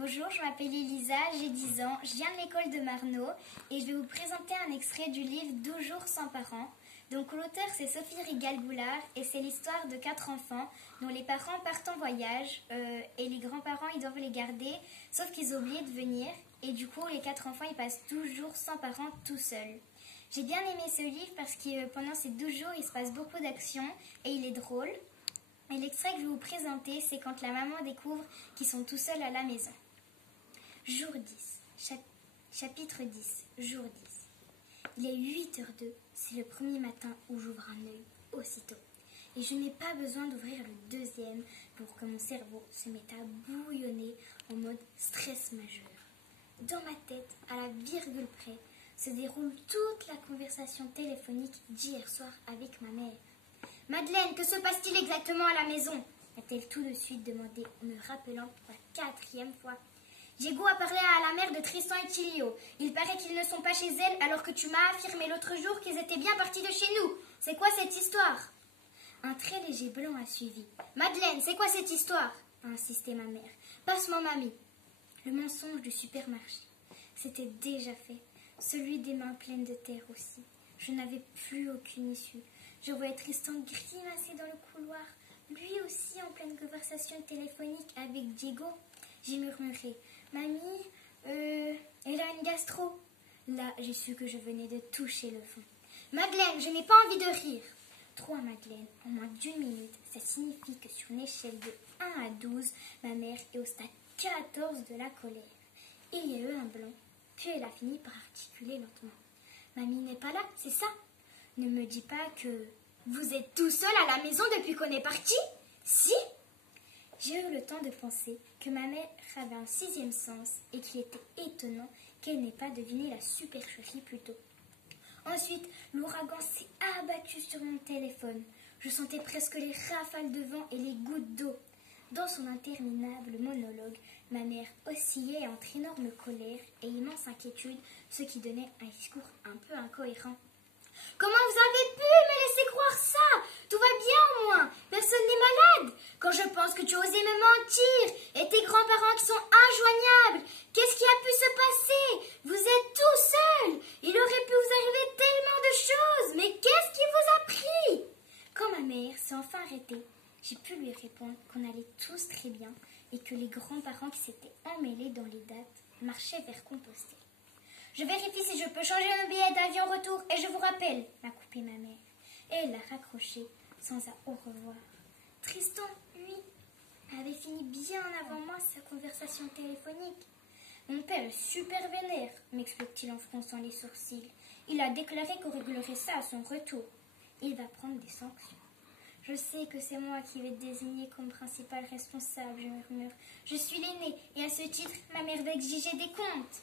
Bonjour, je m'appelle Elisa, j'ai 10 ans, je viens de l'école de Marnot et je vais vous présenter un extrait du livre 12 jours sans parents. Donc l'auteur c'est Sophie Rigal-Goulard et c'est l'histoire de 4 enfants dont les parents partent en voyage et les grands-parents ils doivent les garder sauf qu'ils ont oublié de venir et du coup les 4 enfants ils passent 12 jours sans parents tout seuls. J'ai bien aimé ce livre parce que pendant ces 12 jours il se passe beaucoup d'actions et il est drôle. Et l'extrait que je vais vous présenter, c'est quand la maman découvre qu'ils sont tout seuls à la maison. Jour 10, chapitre 10, jour 10. Il est 8h02, c'est le premier matin où j'ouvre un œil aussitôt. Et je n'ai pas besoin d'ouvrir le deuxième pour que mon cerveau se mette à bouillonner en mode stress majeur. Dans ma tête, à la virgule près, se déroule toute la conversation téléphonique d'hier soir avec ma mère. « Madeleine, que se passe-t-il exactement à la maison ?» a-t-elle tout de suite demandé en me rappelant pour la 4e fois. « Diego a parlé à la mère de Tristan et Tilio. Il paraît qu'ils ne sont pas chez elle alors que tu m'as affirmé l'autre jour qu'ils étaient bien partis de chez nous. C'est quoi cette histoire ?» Un très léger blanc a suivi. « Madeleine, c'est quoi cette histoire ?» a insisté ma mère. « Passe-moi mamie. » Le mensonge du supermarché. C'était déjà fait. Celui des mains pleines de terre aussi. Je n'avais plus aucune issue. Je voyais Tristan grimacer dans le couloir, lui aussi en pleine conversation téléphonique avec Diego. J'ai murmuré « Mamie, elle a une gastro ». Là, j'ai su que je venais de toucher le fond. « Madeleine, je n'ai pas envie de rire !» 3 Madeleine en moins d'1 minute, ça signifie que sur une échelle de 1 à 12, ma mère est au stade 14 de la colère. Il y a eu un blanc, puis elle a fini par articuler lentement. « Mamie n'est pas là, c'est ça ? Ne me dis pas que vous êtes tout seul à la maison depuis qu'on est parti ? Si ?» J'ai eu le temps de penser que ma mère avait un 6e sens et qu'il était étonnant qu'elle n'ait pas deviné la supercherie plus tôt. Ensuite, l'ouragan s'est abattu sur mon téléphone. Je sentais presque les rafales de vent et les gouttes d'eau. Dans son interminable monologue, ma mère oscillait entre énorme colère et immense inquiétude, ce qui donnait un discours un peu incohérent. « Comment vous avez pu me laisser croire ça? Tout va bien au moins, personne n'est malade. Quand je pense que tu osais me mentir, et tes grands-parents qui sont injoignables, qu'est-ce qui a pu se passer? Vous êtes tout seul. Il aurait pu vous arriver tellement de choses, mais qu'est-ce qui vous a pris ?» Quand ma mère s'est enfin arrêtée, j'ai pu lui répondre qu'on allait tous très bien et que les grands-parents qui s'étaient emmêlés dans les dates marchaient vers Compostelle. « Je vérifie si je peux changer le billet d'avion retour et je vous rappelle, » m'a coupé ma mère. Et elle l'a raccroché sans un au revoir. Tristan, lui, avait fini bien avant moi sa conversation téléphonique. « Mon père est super vénère, » m'explique-t-il en fronçant les sourcils. « Il a déclaré qu'on réglerait ça à son retour. Il va prendre des sanctions. » Je sais que c'est moi qui vais être désignée comme principal responsable, je murmure. Je suis l'aînée et à ce titre, ma mère va exiger des comptes.